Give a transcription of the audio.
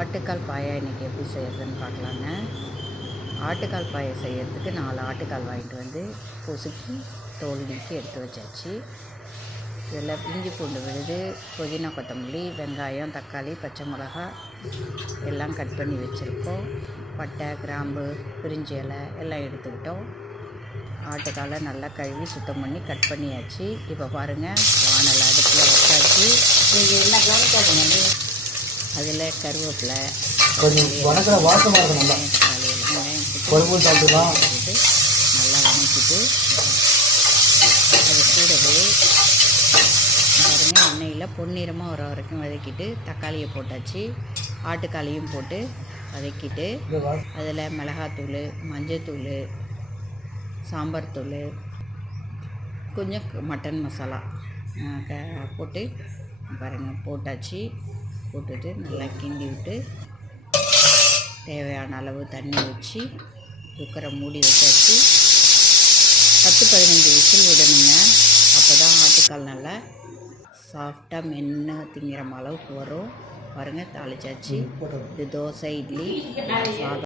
ஆட்டுக்கால் பாயா இன்றைக்கி எப்படி செய்கிறதுன்னு பார்க்கலாங்க. ஆட்டுக்கால் பாயை செய்கிறதுக்கு நாலு ஆட்டுக்கால் வாங்கிட்டு வந்து பொசுக்கி தோல் நீக்கி எடுத்து வச்சாச்சு. இதில் இஞ்சி பூண்டு விழுது புதினா கொத்தமல்லி வெங்காயம் தக்காளி பச்சை மிளகா எல்லாம் கட் பண்ணி வச்சுருக்கோம். பட்டை கிராம்பு பிரிஞ்சி இலை எல்லாம் எடுத்துக்கிட்டோம். ஆட்டுக்காலை நல்லா கழுவி சுத்தம் பண்ணி கட் பண்ணியாச்சு. இப்போ பாருங்கள் வானல் அடுப்பில் வச்சாச்சு. நீங்கள் என்ன கவனிக்காதுங்க அதில் கருவேப்பிலை கொஞ்சம் வணக்கிற வாசமாக இருக்கும் நல்லா குழம்பு சாப்பிட்டுலாம் போட்டு நல்லா வதக்கிட்டு அது கூடவே பாருங்கள் எண்ணெயில் பொன்னிறமாக வர வரைக்கும் வதக்கிட்டு தக்காளியை போட்டாச்சு ஆட்டுக்காலையும் போட்டு வதக்கிட்டு அதில் மிளகாத்தூள் மஞ்சத்தூள் சாம்பார் தூள் கொஞ்சம் மட்டன் மசாலா போட்டு பாருங்கள் போட்டாச்சு. போட்டுட்டு நல்லா கிண்டி விட்டு தேவையான அளவு தண்ணி வச்சு குக்கரை மூடி வச்சாச்சு. பத்து பதினஞ்சு விசில் விடணுங்க. அப்போ தான் ஆட்டுக்கால் நல்லா சாஃப்டாக மென்று திங்கிற அளவுக்கு வரும். பாருங்கள் தாளிச்சாச்சு. இது தோசை இட்லி சாதம்.